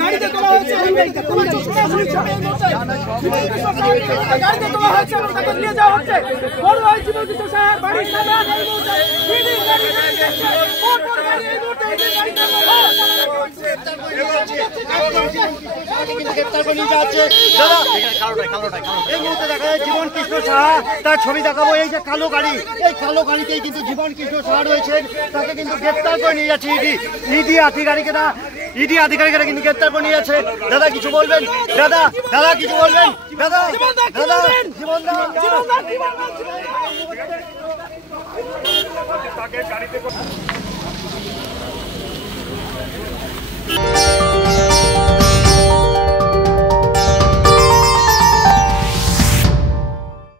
গাড়িতে তোলা হয়েছে গাড়িতে তোলা হয়েছে এবং তাকে নিয়ে যাওয়া হচ্ছে বড় ভাই জীবনকৃষ্ণ সাহার বাড়ির সামনে জীবনকৃষ্ণ সাহা তার ছবি দেখাবো। এই যে কালো গাড়ি, এই কালো গাড়িতেই কিন্তু জীবনকৃষ্ণ সাহা রয়েছেন, তাকে কিন্তু গ্রেপ্তার করে নিয়ে যাচ্ছে ইডি আধিকারিকেরা। ইডি আধিকারিকেরা কিন্তু গ্রেপ্তার করে নিয়ে যাচ্ছে। দাদা কিছু বলবেন? দাদা দাদা কিছু বলবেন? দাদা দাদা জীবনদা